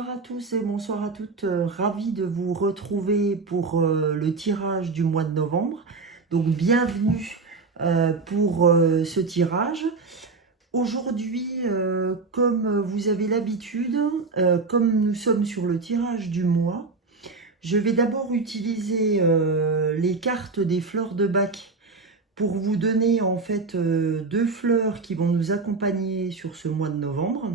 Bonsoir à tous et bonsoir à toutes, ravi de vous retrouver pour le tirage du mois de novembre. Donc bienvenue pour ce tirage. Aujourd'hui, comme vous avez l'habitude, comme nous sommes sur le tirage du mois, je vais d'abord utiliser les cartes des fleurs de Bach pour vous donner en fait deux fleurs qui vont nous accompagner sur ce mois de novembre.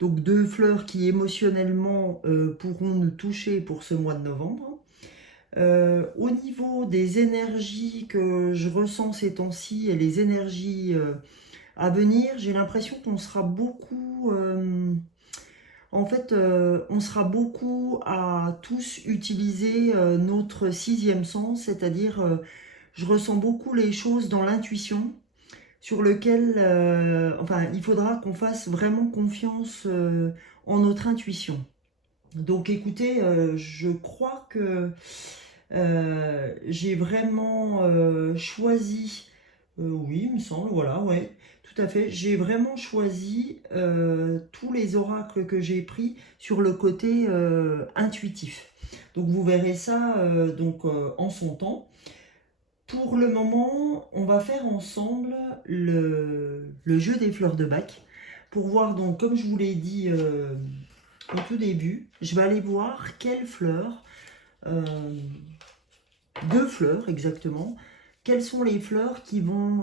Donc deux fleurs qui émotionnellement pourront nous toucher pour ce mois de novembre. Au niveau des énergies que je ressens ces temps-ci et les énergies à venir, j'ai l'impression qu'on sera beaucoup... on sera beaucoup à tous utiliser notre sixième sens, c'est-à-dire je ressens beaucoup les choses dans l'intuition, sur lequel il faudra qu'on fasse vraiment confiance en notre intuition. Donc écoutez, je crois que j'ai vraiment choisi, oui il me semble, voilà, ouais, tout à fait, j'ai vraiment choisi tous les oracles que j'ai pris sur le côté intuitif. Donc vous verrez ça en son temps. Pour le moment, on va faire ensemble le jeu des fleurs de Bach. Pour voir, donc, comme je vous l'ai dit au tout début, je vais aller voir quelles fleurs, deux fleurs exactement, quelles sont les fleurs qui vont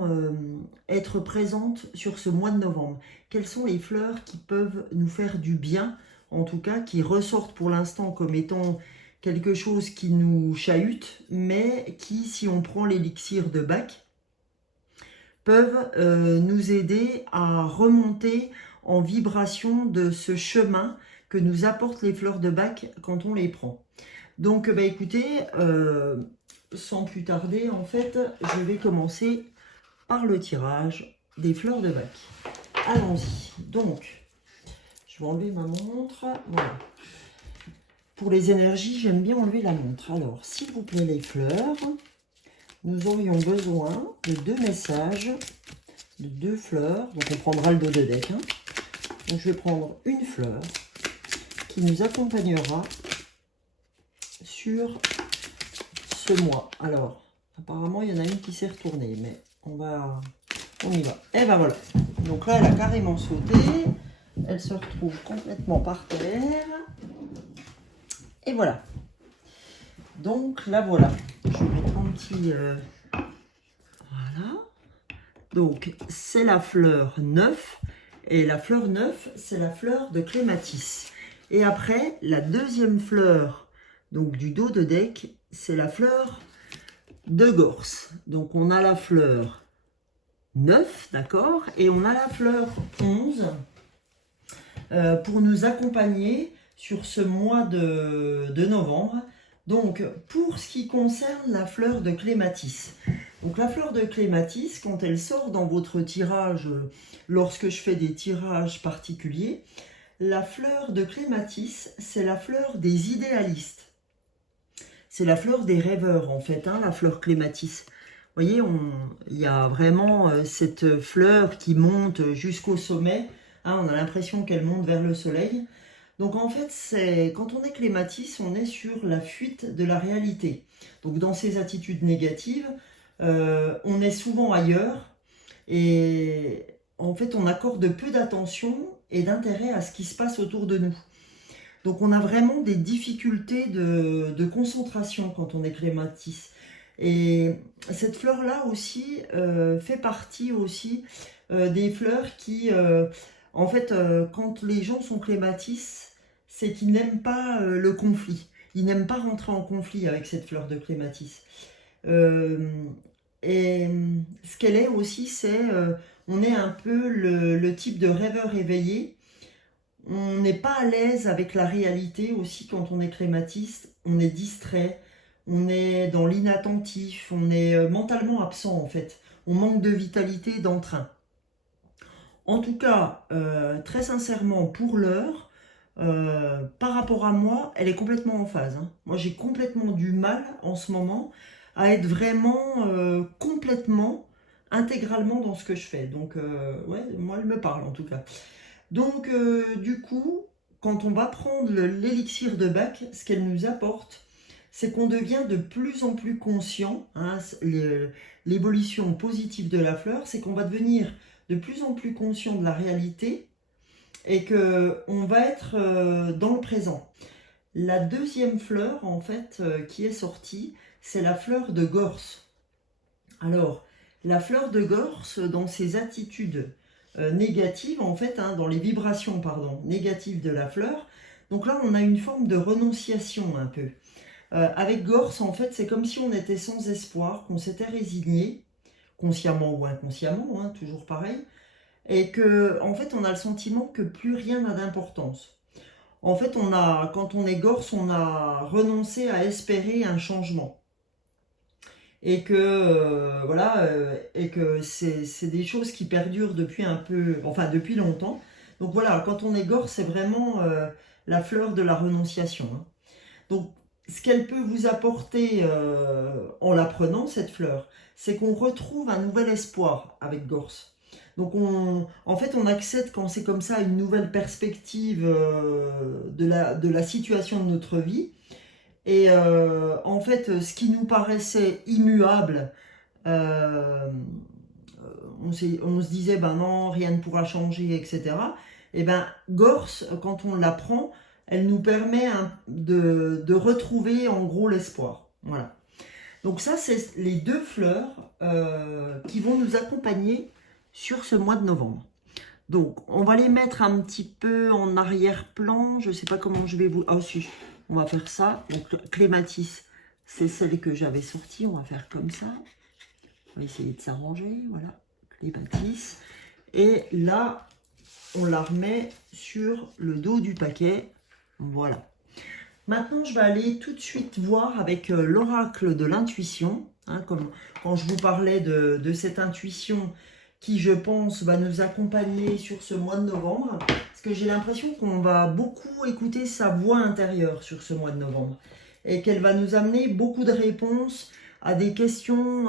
être présentes sur ce mois de novembre. Quelles sont les fleurs qui peuvent nous faire du bien, en tout cas, qui ressortent pour l'instant comme étant quelque chose qui nous chahute, mais qui, si on prend l'élixir de Bach, peuvent nous aider à remonter en vibration de ce chemin que nous apportent les fleurs de Bach quand on les prend. Donc, écoutez, sans plus tarder, en fait, je vais commencer par le tirage des fleurs de Bach. Allons-y. Donc, je vais enlever ma montre. Voilà. Pour les énergies, j'aime bien enlever la montre. Alors, s'il vous plaît, les fleurs, nous aurions besoin de deux messages, de deux fleurs. Donc, on prendra le dos de deck. Donc, je vais prendre une fleur qui nous accompagnera sur ce mois. Alors, apparemment, il y en a une qui s'est retournée, mais on y va. Et ben voilà. Donc là, elle a carrément sauté. Elle se retrouve complètement par terre. Et voilà. Donc là, voilà. Je vais mettre un petit... voilà. Donc, c'est la fleur 9. Et la fleur 9, c'est la fleur de clématis. Et après, la deuxième fleur donc du dos de deck, c'est la fleur de gorse. Donc, on a la fleur 9, d'accord? Et on a la fleur 11 pour nous accompagner sur ce mois de novembre. Donc, pour ce qui concerne la fleur de clématis. Donc, la fleur de clématis, quand elle sort dans votre tirage, lorsque je fais des tirages particuliers, la fleur de clématis, c'est la fleur des idéalistes. C'est la fleur des rêveurs, en fait, la fleur clématis. Vous voyez, il y a vraiment cette fleur qui monte jusqu'au sommet. On a l'impression qu'elle monte vers le soleil. Donc en fait, quand on est clématis, on est sur la fuite de la réalité. Donc dans ces attitudes négatives, on est souvent ailleurs et en fait on accorde peu d'attention et d'intérêt à ce qui se passe autour de nous. Donc on a vraiment des difficultés de concentration quand on est clématis. Et cette fleur-là aussi fait partie aussi des fleurs qui... en fait, quand les gens sont clématis, c'est qu'ils n'aiment pas le conflit. Ils n'aiment pas rentrer en conflit avec cette fleur de clématis. Et ce qu'elle est aussi, c'est... on est un peu le type de rêveur éveillé. On n'est pas à l'aise avec la réalité aussi quand on est clématis. On est distrait, on est dans l'inattentif, on est mentalement absent en fait. On manque de vitalité, d'entrain. En tout cas, très sincèrement, pour l'heure, par rapport à moi, elle est complètement en phase. Moi, j'ai complètement du mal en ce moment à être vraiment complètement, intégralement dans ce que je fais. Donc, ouais, moi, elle me parle en tout cas. Donc, du coup, quand on va prendre l'élixir de Bach, ce qu'elle nous apporte, c'est qu'on devient de plus en plus conscient, hein, l'évolution positive de la fleur, c'est qu'on va devenir de plus en plus conscient de la réalité et qu'on va être dans le présent. La deuxième fleur, en fait, qui est sortie, c'est la fleur de Gorse. Alors, la fleur de Gorse, dans ses attitudes négatives, en fait, hein, dans les vibrations, pardon, négatives de la fleur, donc là, on a une forme de renonciation un peu. Avec Gorse, en fait, c'est comme si on était sans espoir, qu'on s'était résigné, consciemment ou inconsciemment, hein, toujours pareil, et que, en fait, on a le sentiment que plus rien n'a d'importance. En fait, quand on est Gorse, on a renoncé à espérer un changement. Et que, voilà, et que c'est des choses qui perdurent depuis depuis longtemps. Donc voilà, quand on est Gorse, c'est vraiment la fleur de la renonciation, hein. Donc, ce qu'elle peut vous apporter en la prenant, cette fleur, c'est qu'on retrouve un nouvel espoir avec Gorse. Donc, en fait, on accède quand c'est comme ça à une nouvelle perspective de la situation de notre vie. Et en fait, ce qui nous paraissait immuable, euh, on se disait, ben non, rien ne pourra changer, etc. Et ben, Gorse, quand on l'apprend, elle nous permet de retrouver en gros l'espoir. Voilà. Donc ça, c'est les deux fleurs qui vont nous accompagner sur ce mois de novembre. Donc, on va les mettre un petit peu en arrière-plan. Je ne sais pas comment je vais vous... Ah si, on va faire ça. Donc, Clématis, c'est celle que j'avais sortie. On va faire comme ça. On va essayer de s'arranger. Voilà, Clématis. Et là, on la remet sur le dos du paquet. Voilà. Maintenant, je vais aller tout de suite voir avec l'oracle de l'intuition. Hein, comme quand je vous parlais de cette intuition qui, je pense, va nous accompagner sur ce mois de novembre. Parce que j'ai l'impression qu'on va beaucoup écouter sa voix intérieure sur ce mois de novembre. Et qu'elle va nous amener beaucoup de réponses à des questions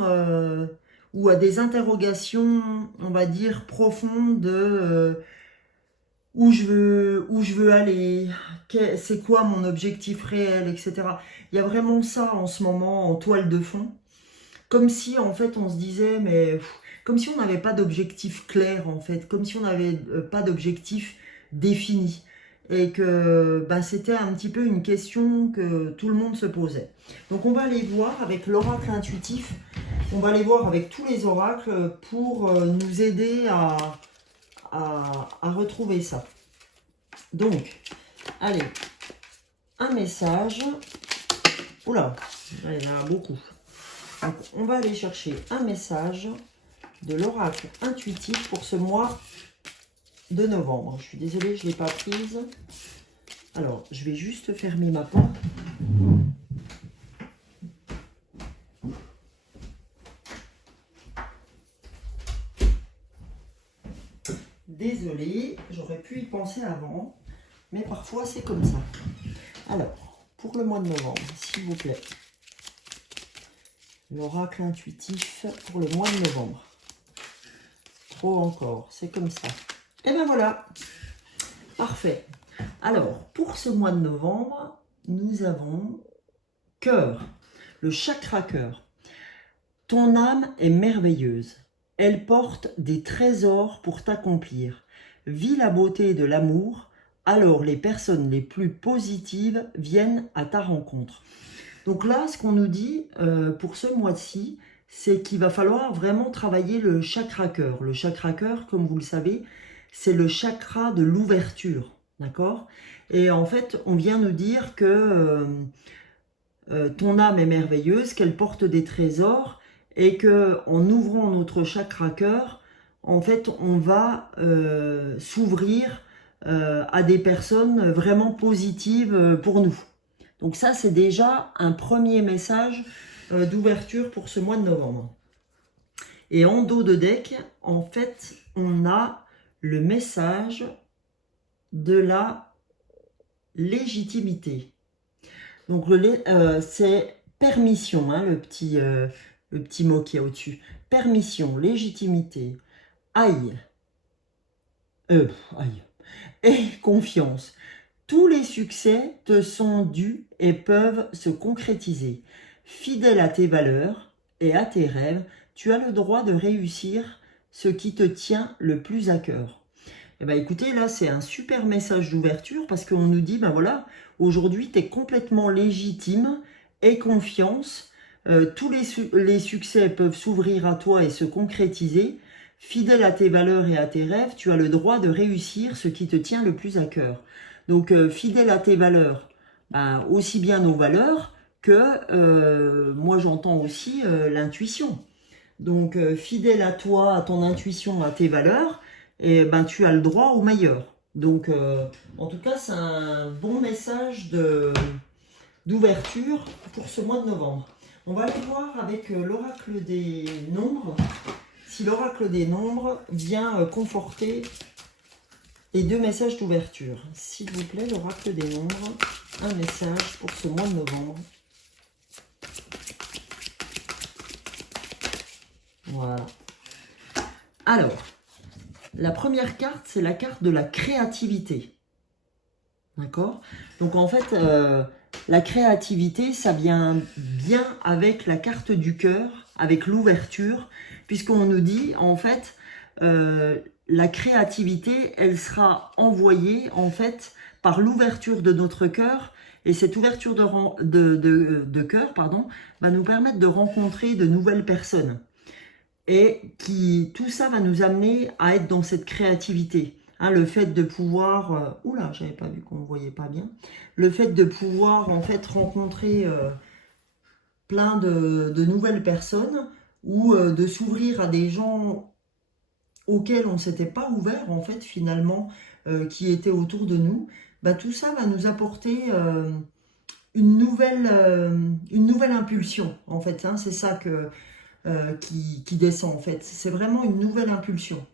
ou à des interrogations, on va dire, profondes de où je veux aller, c'est quoi mon objectif réel, etc. Il y a vraiment ça en ce moment en toile de fond. Comme si, en fait, on se disait, mais comme si on n'avait pas d'objectif clair, en fait, comme si on n'avait pas d'objectif défini. Et que ben, c'était un petit peu une question que tout le monde se posait. Donc on va aller voir avec l'oracle intuitif, on va aller voir avec tous les oracles pour nous aider à retrouver ça. Donc, allez, un message. Oula, il y en a beaucoup. Donc, on va aller chercher un message de l'oracle intuitif pour ce mois de novembre. Je suis désolée, je ne l'ai pas prise. Alors, je vais juste fermer ma porte. Désolée, j'aurais pu y penser avant, mais parfois c'est comme ça. Alors, pour le mois de novembre, s'il vous plaît. L'oracle intuitif pour le mois de novembre. Trop encore, c'est comme ça. Et ben voilà, parfait. Alors, pour ce mois de novembre, nous avons cœur, le chakra cœur. Ton âme est merveilleuse. Elle porte des trésors pour t'accomplir. Vis la beauté de l'amour, alors les personnes les plus positives viennent à ta rencontre. Donc là, ce qu'on nous dit pour ce mois-ci, c'est qu'il va falloir vraiment travailler le chakra cœur. Le chakra cœur, comme vous le savez, c'est le chakra de l'ouverture, d'accord? Et en fait, on vient nous dire que ton âme est merveilleuse, qu'elle porte des trésors et que en ouvrant notre chakra cœur, en fait, on va s'ouvrir à des personnes vraiment positives pour nous. Donc ça, c'est déjà un premier message d'ouverture pour ce mois de novembre. Et en dos de deck, en fait, on a le message de la légitimité. Donc c'est permission, hein, le petit mot qui est au-dessus. Permission, légitimité, aïe, aïe, et confiance. Tous les succès te sont dus et peuvent se concrétiser. Fidèle à tes valeurs et à tes rêves, tu as le droit de réussir ce qui te tient le plus à cœur. Eh bien, écoutez, là, c'est un super message d'ouverture parce qu'on nous dit, ben voilà, aujourd'hui, tu es complètement légitime, aie confiance, tous les succès peuvent s'ouvrir à toi et se concrétiser. Fidèle à tes valeurs et à tes rêves, tu as le droit de réussir ce qui te tient le plus à cœur. Donc, fidèle à tes valeurs, ben, aussi bien nos valeurs que, moi j'entends aussi l'intuition. Donc, fidèle à toi, à ton intuition, à tes valeurs, et ben tu as le droit au meilleur. Donc, en tout cas, c'est un bon message d'ouverture pour ce mois de novembre. On va aller voir avec l'oracle des nombres, si l'oracle des nombres vient conforter les deux messages d'ouverture. S'il vous plaît, l'oracle des nombres, un message pour ce mois de novembre. Voilà. Alors, la première carte, c'est la carte de la créativité. D'accord? Donc en fait, la créativité, ça vient bien avec la carte du cœur, avec l'ouverture, puisqu'on nous dit, en fait, la créativité, elle sera envoyée, en fait, par l'ouverture de notre cœur, et cette ouverture de cœur, pardon, va nous permettre de rencontrer de nouvelles personnes. Et tout ça va nous amener à être dans cette créativité. Hein, le fait de pouvoir... oula, j'avais pas vu qu'on ne voyait pas bien. Le fait de pouvoir, en fait, rencontrer plein de nouvelles personnes ou de s'ouvrir à des gens auxquels on ne s'était pas ouvert, en fait, finalement, qui étaient autour de nous. Bah, tout ça va nous apporter une nouvelle impulsion, en fait. Hein, c'est ça qui descend en fait. C'est vraiment une nouvelle impulsion.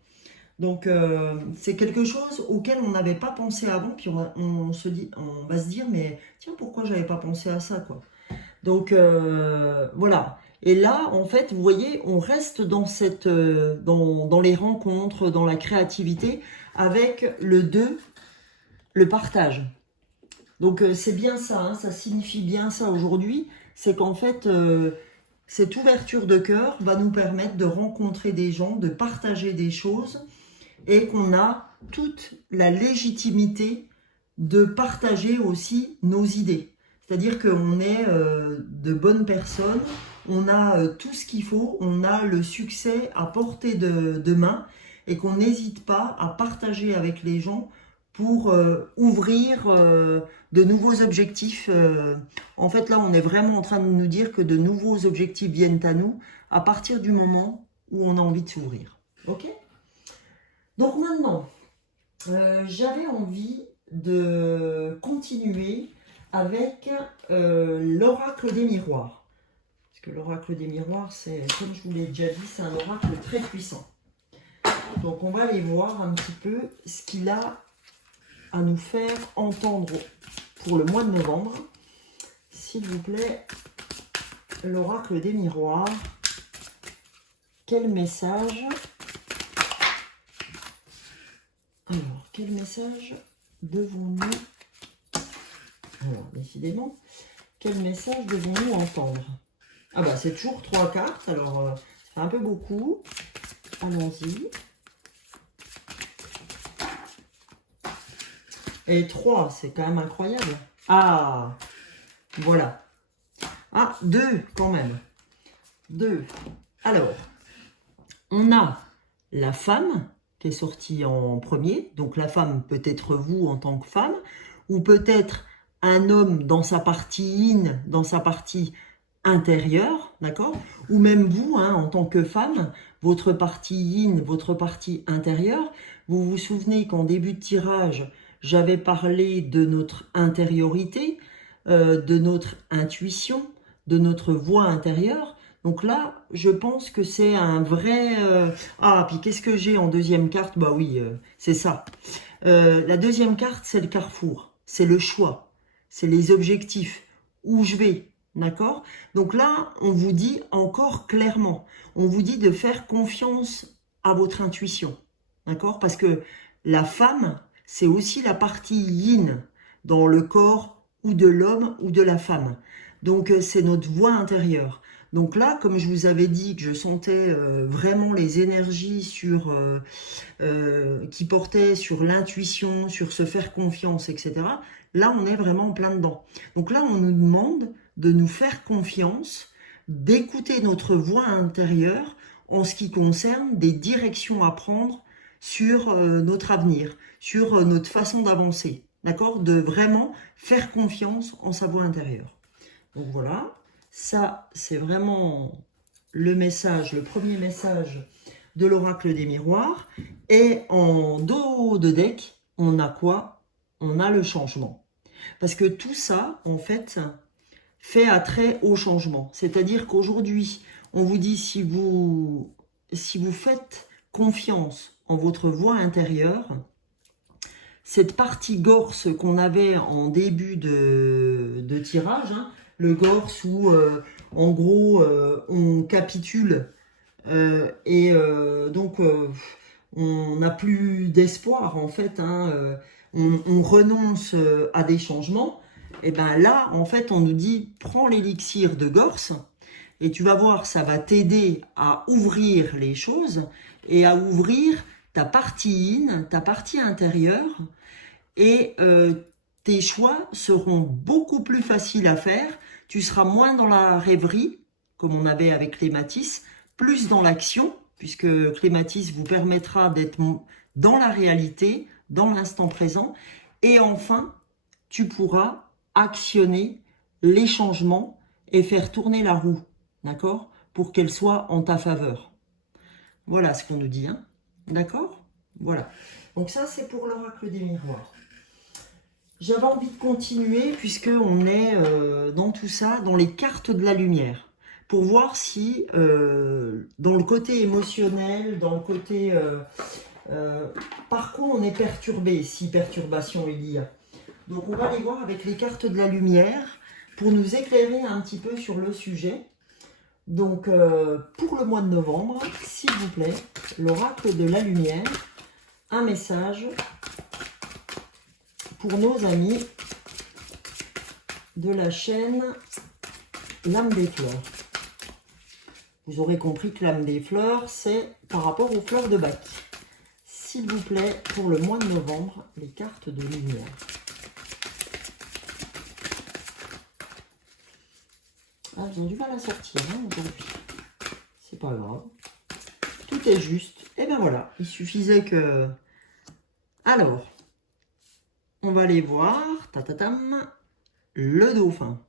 Donc c'est quelque chose auquel on n'avait pas pensé avant, puis on va se dire mais tiens pourquoi j'avais pas pensé à ça quoi. Donc voilà. Et là en fait vous voyez on reste dans dans les rencontres, dans la créativité avec le 2, le partage. Donc c'est bien ça, hein, ça signifie bien ça aujourd'hui, c'est qu'en fait cette ouverture de cœur va nous permettre de rencontrer des gens, de partager des choses et qu'on a toute la légitimité de partager aussi nos idées. C'est-à-dire qu'on est de bonnes personnes, on a tout ce qu'il faut, on a le succès à portée de main et qu'on n'hésite pas à partager avec les gens pour ouvrir de nouveaux objectifs. En fait, là, on est vraiment en train de nous dire que de nouveaux objectifs viennent à nous à partir du moment où on a envie de s'ouvrir. Ok? Donc maintenant, j'avais envie de continuer avec l'oracle des miroirs. Parce que l'oracle des miroirs, c'est, comme je vous l'ai déjà dit, c'est un oracle très puissant. Donc on va aller voir un petit peu ce qu'il a à nous faire entendre pour le mois de novembre. S'il vous plaît, l'oracle des miroirs. Quel message? Alors, quel message devons-nous... Alors, décidément, quel message devons-nous entendre? Ah bah, c'est toujours 3 cartes, alors c'est un peu beaucoup. Allons-y. Et 3, c'est quand même incroyable. Ah, voilà. Ah, 2 quand même. 2. Alors, on a la femme qui est sortie en premier. Donc la femme peut être vous en tant que femme, ou peut-être un homme dans sa partie yin, dans sa partie intérieure, d'accord? Ou même vous, hein, en tant que femme, votre partie yin, votre partie intérieure. Vous vous souvenez qu'en début de tirage, j'avais parlé de notre intériorité, de notre intuition, de notre voix intérieure. Donc là, je pense que c'est un vrai... Ah, puis qu'est-ce que j'ai en deuxième carte? Bah oui, c'est ça. La deuxième carte, c'est le carrefour. C'est le choix. C'est les objectifs. Où je vais, d'accord? Donc là, on vous dit encore clairement, on vous dit de faire confiance à votre intuition, d'accord? Parce que la femme, c'est aussi la partie yin. dans le corps ou de l'homme ou de la femme. Donc c'est notre voix intérieure. Donc là, comme je vous avais dit que je sentais vraiment les énergies qui portaient sur l'intuition, sur se faire confiance, etc. Là, on est vraiment en plein dedans. Donc là, on nous demande de nous faire confiance, d'écouter notre voix intérieure en ce qui concerne des directions à prendre sur notre avenir, sur notre façon d'avancer. D'accord? De vraiment faire confiance en sa voix intérieure. Donc voilà, ça c'est vraiment le message, le premier message de l'oracle des miroirs. Et en dos de deck, on a quoi? On a le changement. Parce que tout ça, en fait, fait attrait au changement. C'est-à-dire qu'aujourd'hui, on vous dit si vous faites confiance en votre voix intérieure, cette partie gorse qu'on avait en début de tirage, hein, le gorse où en gros on capitule donc on n'a plus d'espoir en fait, hein, on renonce à des changements, et bien là en fait on nous dit prends l'élixir de gorse et tu vas voir, ça va t'aider à ouvrir les choses et à ouvrir ta partie yin, ta partie intérieure, et tes choix seront beaucoup plus faciles à faire. Tu seras moins dans la rêverie, comme on avait avec Clématis, plus dans l'action, puisque Clématis vous permettra d'être dans la réalité, dans l'instant présent. Et enfin, tu pourras actionner les changements et faire tourner la roue, d'accord? Pour qu'elle soit en ta faveur. Voilà ce qu'on nous dit, hein? D'accord? Voilà. Donc ça, c'est pour l'oracle des miroirs. J'avais envie de continuer puisqu'on est dans tout ça, dans les cartes de la lumière, pour voir si dans le côté émotionnel, dans le côté par quoi on est perturbé, si perturbation il y a. Donc on va aller voir avec les cartes de la lumière pour nous éclairer un petit peu sur le sujet. Donc pour le mois de novembre, s'il vous plaît, l'oracle de la lumière, un message pour nos amis de la chaîne L'âme des fleurs. Vous aurez compris que l'âme des fleurs, c'est par rapport aux fleurs de bac. S'il vous plaît, pour le mois de novembre, les cartes de lumière. Ah, ils ont du mal à sortir hein, aujourd'hui. C'est pas grave. Tout est juste. Et ben voilà, il suffisait que... Alors, on va aller voir, tatatam, le dauphin.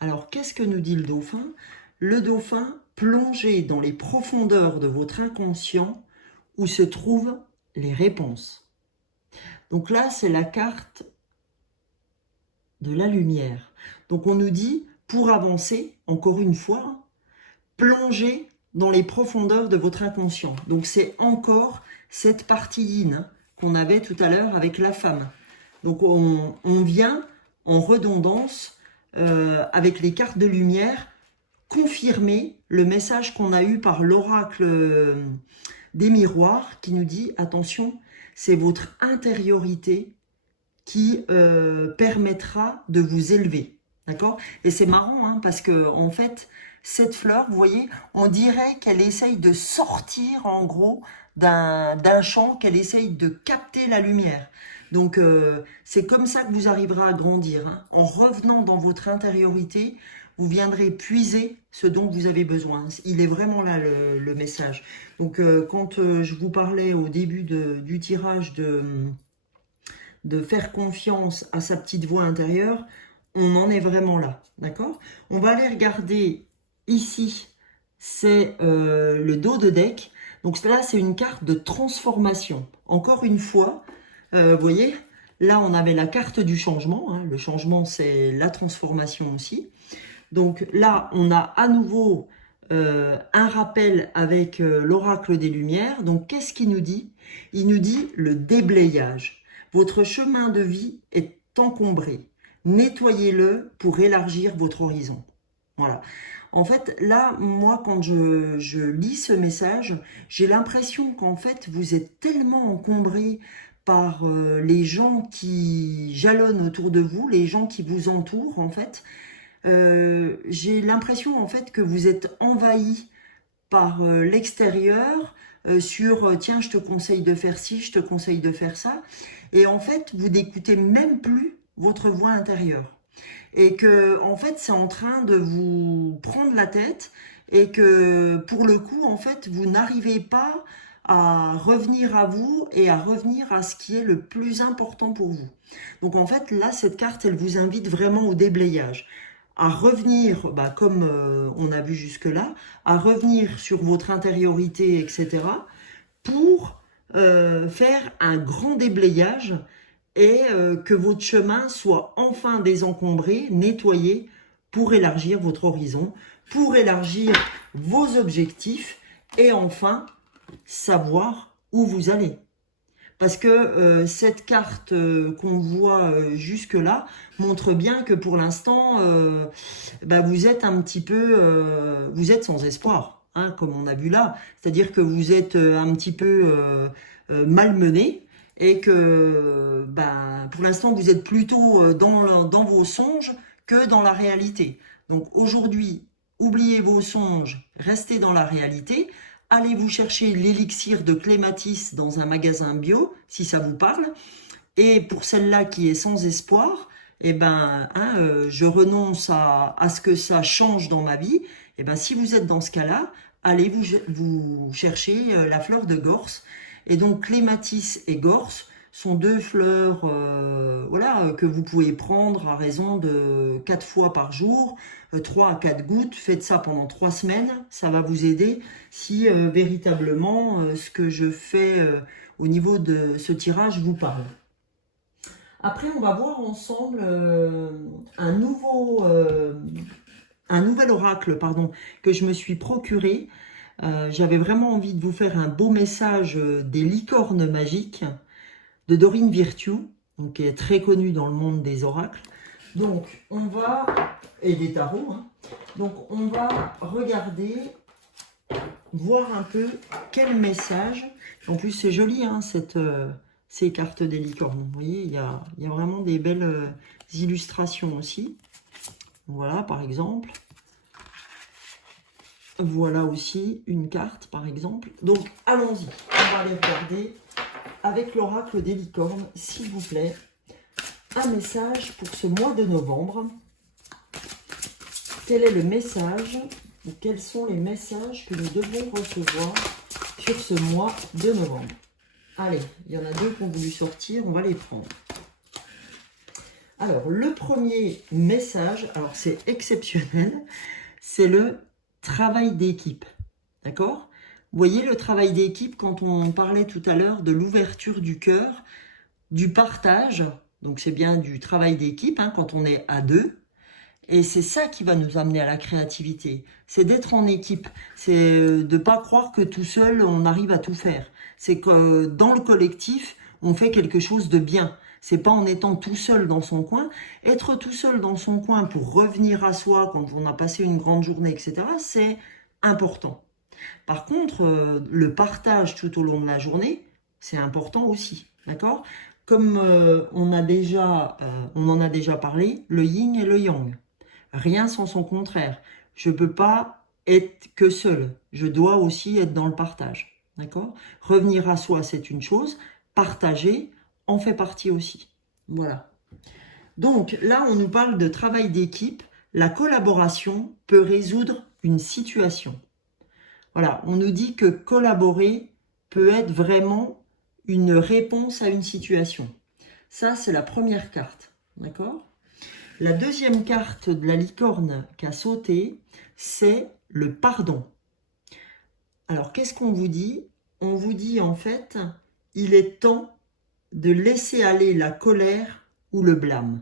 Alors, qu'est-ce que nous dit le dauphin? Le dauphin, plongez dans les profondeurs de votre inconscient où se trouvent les réponses. Donc là, c'est la carte de la lumière. Donc on nous dit, pour avancer, encore une fois, plongez dans les profondeurs de votre inconscient. Donc c'est encore cette partie yin qu'on avait tout à l'heure avec la femme. Donc on vient en redondance avec les cartes de lumière confirmer le message qu'on a eu par l'oracle des miroirs qui nous dit attention, c'est votre intériorité qui permettra de vous élever. D'accord? Et c'est marrant hein, parce que en fait, cette fleur, vous voyez, on dirait qu'elle essaye de sortir en gros d'un champ, qu'elle essaye de capter la lumière. Donc c'est comme ça que vous arriverez à grandir. Hein. En revenant dans votre intériorité, vous viendrez puiser ce dont vous avez besoin. Il est vraiment là le message. Donc quand je vous parlais au début du tirage de faire confiance à sa petite voix intérieure, on en est vraiment là, d'accord? On va aller regarder ici, c'est le dos de deck. Donc là, c'est une carte de transformation. Encore une fois, vous voyez, là, on avait la carte du changement. Hein. Le changement, c'est la transformation aussi. Donc là, on a à nouveau un rappel avec l'oracle des Lumières. Donc, qu'est-ce qu'il nous dit? Il nous dit le déblayage. Votre chemin de vie est encombré. Nettoyez-le pour élargir votre horizon. Voilà. En fait, là, moi, quand je lis ce message, j'ai l'impression qu'en fait, vous êtes tellement encombré par les gens qui jalonnent autour de vous, les gens qui vous entourent en fait. J'ai l'impression en fait que vous êtes envahi par l'extérieur sur tiens, je te conseille de faire ci, je te conseille de faire ça. Et en fait, vous n'écoutez même plus votre voix intérieure. Et que en fait, c'est en train de vous prendre la tête et que pour le coup, en fait, vous n'arrivez pas à revenir à vous et à revenir à ce qui est le plus important pour vous. Donc en fait, là, cette carte, elle vous invite vraiment au déblayage, à revenir, comme on a vu jusque-là, à revenir sur votre intériorité, etc., pour faire un grand déblayage et que votre chemin soit enfin désencombré, nettoyé, pour élargir votre horizon, pour élargir vos objectifs et enfin savoir où vous allez. Parce que cette carte qu'on voit jusque-là montre bien que pour l'instant, vous êtes un petit peu, vous êtes sans espoir, hein, comme on a vu là. C'est-à-dire que vous êtes un petit peu malmené et que pour l'instant, vous êtes plutôt dans vos songes que dans la réalité. Donc aujourd'hui, oubliez vos songes, restez dans la réalité. Allez vous chercher l'élixir de clématis dans un magasin bio, si ça vous parle. Et pour celle-là qui est sans espoir, je renonce à ce que ça change dans ma vie. Si vous êtes dans ce cas-là, allez vous chercher la fleur de Gorse. Et donc clématis et Gorse sont deux fleurs que vous pouvez prendre à raison de 4 fois par jour, 3 à 4 gouttes. Faites ça pendant 3 semaines, ça va vous aider si véritablement ce que je fais au niveau de ce tirage vous parle. Après, on va voir ensemble un nouvel oracle que je me suis procuré. J'avais vraiment envie de vous faire un beau message des licornes magiques de Dorine Virtue, donc qui est très connue dans le monde des oracles. Donc, on va, et des tarots, hein. Donc on va regarder, voir un peu quel message. En plus, c'est joli, hein, ces cartes des licornes. Vous voyez, il y a vraiment des belles illustrations aussi. Voilà, par exemple. Voilà aussi une carte, par exemple. Donc, allons-y. On va aller regarder avec l'oracle des licornes, s'il vous plaît, un message pour ce mois de novembre. Quel est le message, ou quels sont les messages que nous devons recevoir sur ce mois de novembre? Allez, il y en a deux qui ont voulu sortir, on va les prendre. Alors, le premier message, alors c'est exceptionnel, c'est le travail d'équipe, d'accord? Vous voyez le travail d'équipe, quand on parlait tout à l'heure de l'ouverture du cœur, du partage, donc c'est bien du travail d'équipe, hein, quand on est à deux, et c'est ça qui va nous amener à la créativité, c'est d'être en équipe, c'est de ne pas croire que tout seul on arrive à tout faire, c'est que dans le collectif, on fait quelque chose de bien. C'est pas en étant tout seul dans son coin. Être tout seul dans son coin pour revenir à soi quand on a passé une grande journée, etc., c'est important. Par contre, le partage tout au long de la journée, c'est important aussi, d'accord? Comme on en a déjà parlé, le yin et le yang. Rien sans son contraire. Je ne peux pas être que seul. Je dois aussi être dans le partage, d'accord? Revenir à soi, c'est une chose. Partager en fait partie aussi. Voilà. Donc là, on nous parle de travail d'équipe. La collaboration peut résoudre une situation. Voilà, on nous dit que collaborer peut être vraiment une réponse à une situation. Ça, c'est la première carte, d'accord? La deuxième carte de la licorne qui a sauté, c'est le pardon. Alors, qu'est-ce qu'on vous dit? On vous dit en fait, il est temps de laisser aller la colère ou le blâme.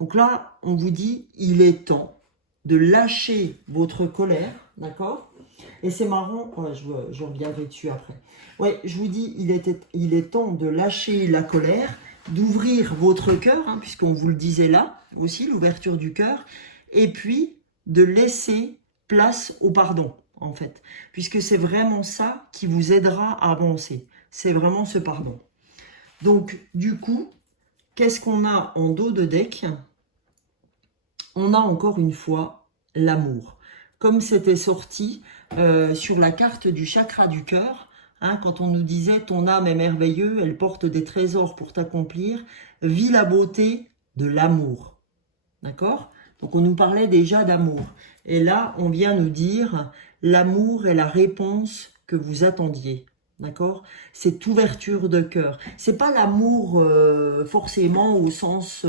Donc là, on vous dit, il est temps de lâcher votre colère, d'accord? Et c'est marrant, ouais, je reviendrai dessus après. Ouais, je vous dis, il est temps de lâcher la colère, d'ouvrir votre cœur, hein, puisqu'on vous le disait là, aussi, l'ouverture du cœur, et puis de laisser place au pardon, en fait. Puisque c'est vraiment ça qui vous aidera à avancer. C'est vraiment ce pardon. Donc, du coup, qu'est-ce qu'on a en dos de deck? On a encore une fois l'amour. Comme c'était sorti sur la carte du chakra du cœur, hein, quand on nous disait « ton âme est merveilleuse, elle porte des trésors pour t'accomplir, vis la beauté de l'amour ». D'accord? Donc on nous parlait déjà d'amour. Et là, on vient nous dire « l'amour est la réponse que vous attendiez ». D'accord? Cette ouverture de cœur. C'est pas l'amour forcément au sens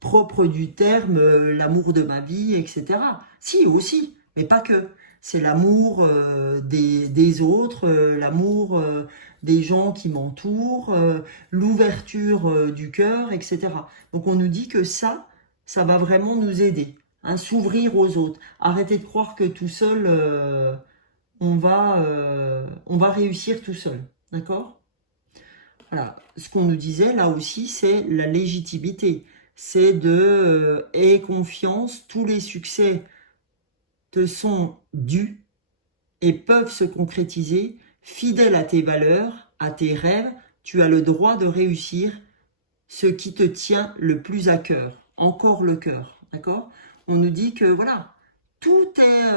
propre du terme, l'amour de ma vie, etc. Si, aussi, mais pas que. C'est l'amour des autres, l'amour des gens qui m'entourent, l'ouverture du cœur, etc. Donc on nous dit que ça va vraiment nous aider. Hein, s'ouvrir aux autres. Arrêtez de croire que tout seul, on va réussir tout seul. D'accord? Voilà. Ce qu'on nous disait là aussi, c'est la légitimité. C'est de aie confiance, tous les succès te sont dus et peuvent se concrétiser. Fidèle à tes valeurs, à tes rêves, tu as le droit de réussir ce qui te tient le plus à cœur. Encore le cœur. D'accord? On nous dit que voilà, tout est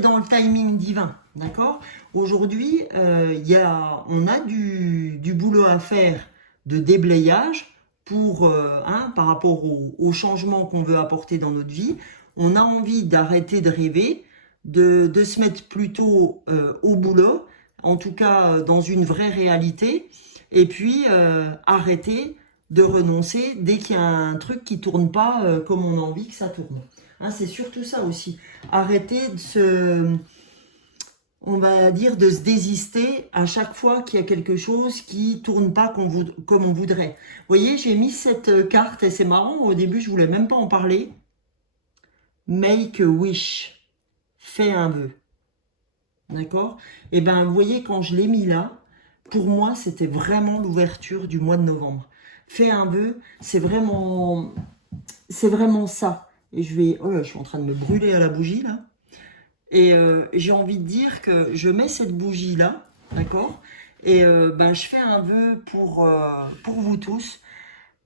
dans le timing divin, d'accord? Aujourd'hui, on a du boulot à faire de déblayage pour, par rapport au changement qu'on veut apporter dans notre vie. On a envie d'arrêter de rêver, de se mettre plutôt au boulot, en tout cas dans une vraie réalité, et puis arrêter de renoncer dès qu'il y a un truc qui tourne pas comme on a envie que ça tourne. Hein, c'est surtout ça aussi. Arrêter on va dire, de se désister à chaque fois qu'il y a quelque chose qui tourne pas comme on voudrait. Vous voyez, j'ai mis cette carte et c'est marrant, au début je voulais même pas en parler. Make a wish. Fais un vœu. D'accord? Et ben, vous voyez, quand je l'ai mis là, pour moi, c'était vraiment l'ouverture du mois de novembre. Fais un vœu, c'est vraiment ça. Et oh là, je suis en train de me brûler à la bougie là. Et j'ai envie de dire que je mets cette bougie là, d'accord? Et je fais un vœu pour vous tous,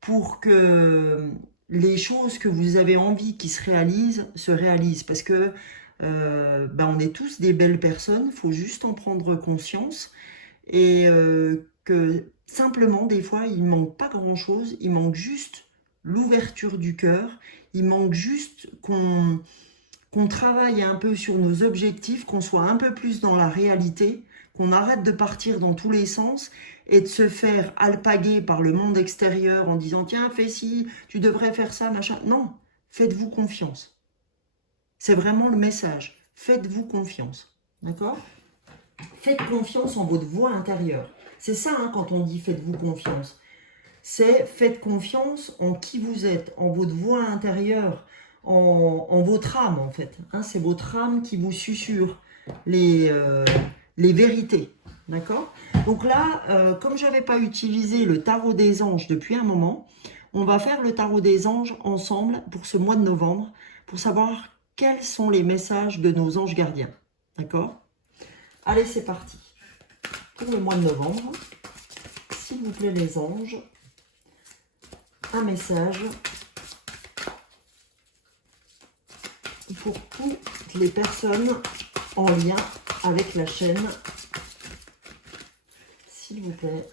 pour que les choses que vous avez envie qui se réalisent. Parce que on est tous des belles personnes, il faut juste en prendre conscience. Et que simplement, des fois, il ne manque pas grand-chose, il manque juste l'ouverture du cœur, il manque juste qu'on travaille un peu sur nos objectifs, qu'on soit un peu plus dans la réalité, qu'on arrête de partir dans tous les sens et de se faire alpaguer par le monde extérieur en disant « Tiens, fais ci, tu devrais faire ça, machin ». Non, faites-vous confiance. C'est vraiment le message. Faites-vous confiance. D'accord ? Faites confiance en votre voix intérieure. C'est ça, hein, quand on dit « faites-vous confiance ». C'est faites confiance en qui vous êtes, en votre voix intérieure, en votre âme en fait. Hein, c'est votre âme qui vous susurre les vérités. D'accord? Donc là, comme je n'avais pas utilisé le tarot des anges depuis un moment, on va faire le tarot des anges ensemble pour ce mois de novembre, pour savoir quels sont les messages de nos anges gardiens. D'accord? Allez, c'est parti. Pour le mois de novembre, s'il vous plaît les anges, un message pour toutes les personnes en lien avec la chaîne. S'il vous plaît,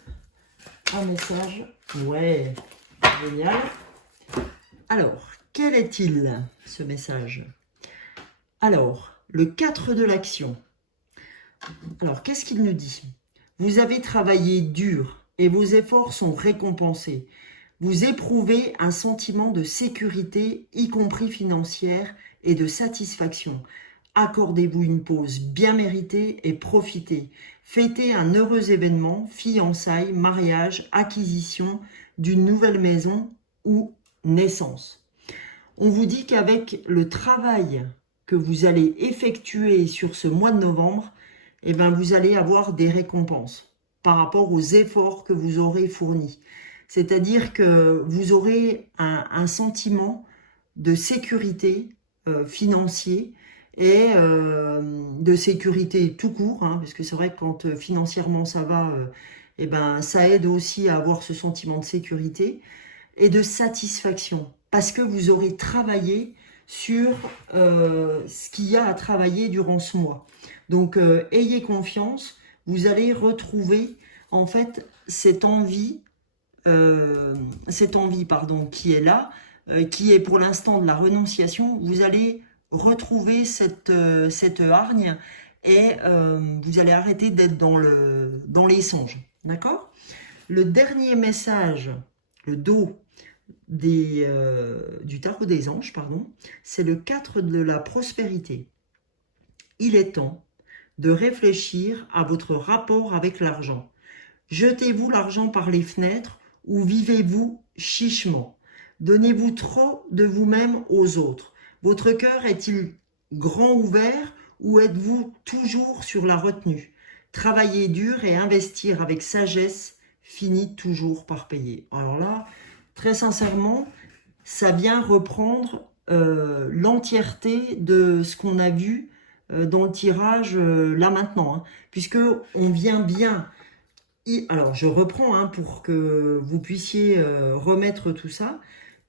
un message. Ouais, génial. Alors, quel est-il, ce message? Alors, le 4 de l'action. Alors, qu'est-ce qu'il nous dit? Vous avez travaillé dur et vos efforts sont récompensés. Vous éprouvez un sentiment de sécurité, y compris financière, et de satisfaction. Accordez-vous une pause bien méritée et profitez. Fêtez un heureux événement, fiançailles, mariage, acquisition d'une nouvelle maison ou naissance. On vous dit qu'avec le travail que vous allez effectuer sur ce mois de novembre, eh ben vous allez avoir des récompenses par rapport aux efforts que vous aurez fournis. C'est-à-dire que vous aurez un sentiment de sécurité financier et de sécurité tout court, hein, parce que c'est vrai que quand financièrement ça va, et ben, ça aide aussi à avoir ce sentiment de sécurité et de satisfaction. Parce que vous aurez travaillé sur ce qu'il y a à travailler durant ce mois. Donc, ayez confiance, vous allez retrouver en fait cette envie pardon, qui est là, qui est pour l'instant de la renonciation. Vous allez retrouver cette hargne et vous allez arrêter d'être dans les songes. D'accord? Le dernier message, le dos du tarot des anges, pardon, c'est le 4 de la prospérité. Il est temps de réfléchir à votre rapport avec l'argent. Jetez-vous l'argent par les fenêtres ou vivez-vous chichement? Donnez-vous trop de vous-même aux autres? Votre cœur est-il grand ouvert ou êtes-vous toujours sur la retenue? Travailler dur et investir avec sagesse finit toujours par payer. Alors là, très sincèrement, ça vient reprendre l'entièreté de ce qu'on a vu dans le tirage là maintenant, hein, puisque on vient bien. Alors, je reprends hein, pour que vous puissiez remettre tout ça.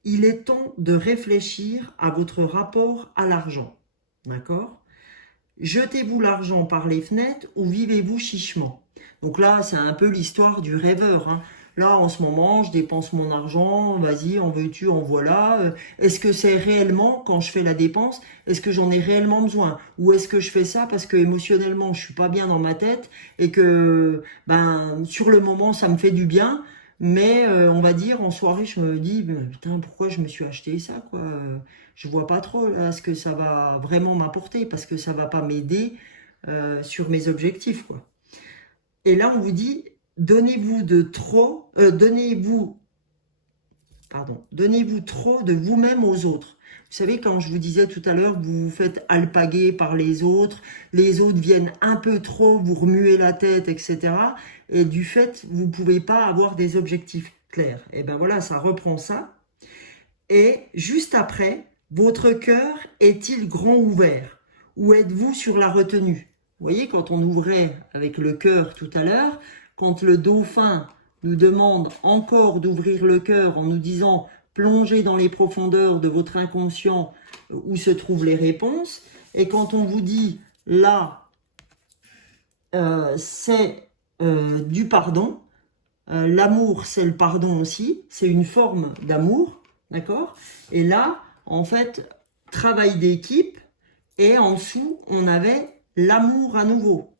Il est temps de réfléchir à votre rapport à l'argent. D'accord? Jetez-vous l'argent par les fenêtres ou vivez-vous chichement? Donc là, c'est un peu l'histoire du rêveur. Hein. Là, en ce moment, je dépense mon argent, vas-y, en veux-tu, en voilà. Est-ce que c'est réellement, quand je fais la dépense, est-ce que j'en ai réellement besoin? Ou est-ce que je fais ça parce que émotionnellement, je suis pas bien dans ma tête et que, ben, sur le moment, ça me fait du bien, mais on va dire, en soirée, je me dis, putain, pourquoi je me suis acheté ça, quoi? Je vois pas trop là, ce que ça va vraiment m'apporter parce que ça va pas m'aider sur mes objectifs, quoi. Et là, on vous dit, donnez-vous trop de vous-même aux autres. Vous savez, quand je vous disais tout à l'heure, vous vous faites alpaguer par les autres viennent un peu trop, vous remuer la tête, etc. Et du fait, vous ne pouvez pas avoir des objectifs clairs. Et ben voilà, ça reprend ça. Et juste après, votre cœur est-il grand ouvert? Ou êtes-vous sur la retenue? Vous voyez, quand on ouvrait avec le cœur tout à l'heure, quand le dauphin nous demande encore d'ouvrir le cœur en nous disant « plongez dans les profondeurs de votre inconscient où se trouvent les réponses », et quand on vous dit « là, c'est du pardon », l'amour, c'est le pardon aussi, c'est une forme d'amour, d'accord? Et là, en fait, travail d'équipe, et en dessous, on avait l'amour à nouveau.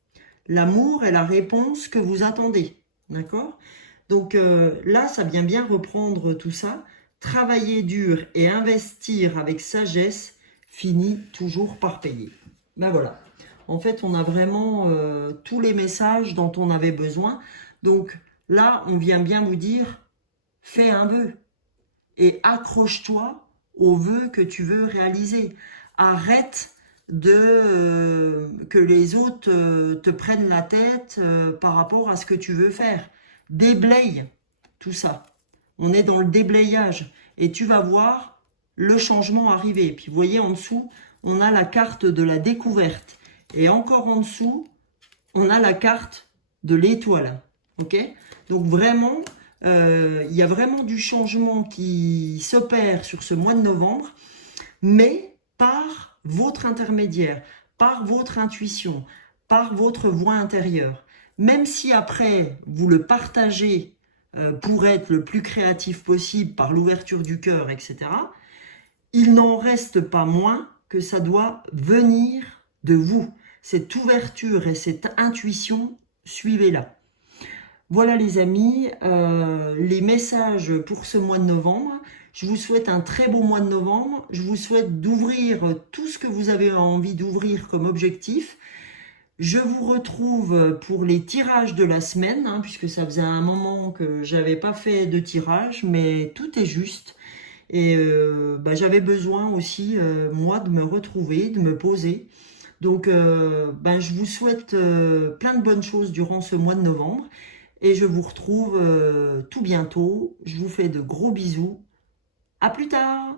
L'amour est la réponse que vous attendez, d'accord? Donc là, ça vient bien reprendre tout ça. Travailler dur et investir avec sagesse finit toujours par payer. Ben voilà. En fait, on a vraiment tous les messages dont on avait besoin. Donc là, on vient bien vous dire, fais un vœu et accroche-toi au vœu que tu veux réaliser. Arrête que les autres te prennent la tête par rapport à ce que tu veux faire. Déblaye tout ça. On est dans le déblayage et tu vas voir le changement arriver. Puis vous voyez en dessous, on a la carte de la découverte. Et encore en dessous, on a la carte de l'étoile. Ok? Donc vraiment, il y a vraiment du changement qui s'opère sur ce mois de novembre, mais par votre intermédiaire, par votre intuition, par votre voix intérieure. Même si après, vous le partagez pour être le plus créatif possible par l'ouverture du cœur, etc., il n'en reste pas moins que ça doit venir de vous. Cette ouverture et cette intuition, suivez-la. Voilà les amis, les messages pour ce mois de novembre. Je vous souhaite un très beau mois de novembre. Je vous souhaite d'ouvrir tout ce que vous avez envie d'ouvrir comme objectif. Je vous retrouve pour les tirages de la semaine, hein, puisque ça faisait un moment que j'avais pas fait de tirage, mais tout est juste. Et j'avais besoin aussi, moi, de me retrouver, de me poser. Donc, je vous souhaite plein de bonnes choses durant ce mois de novembre. Et je vous retrouve tout bientôt. Je vous fais de gros bisous. À plus tard!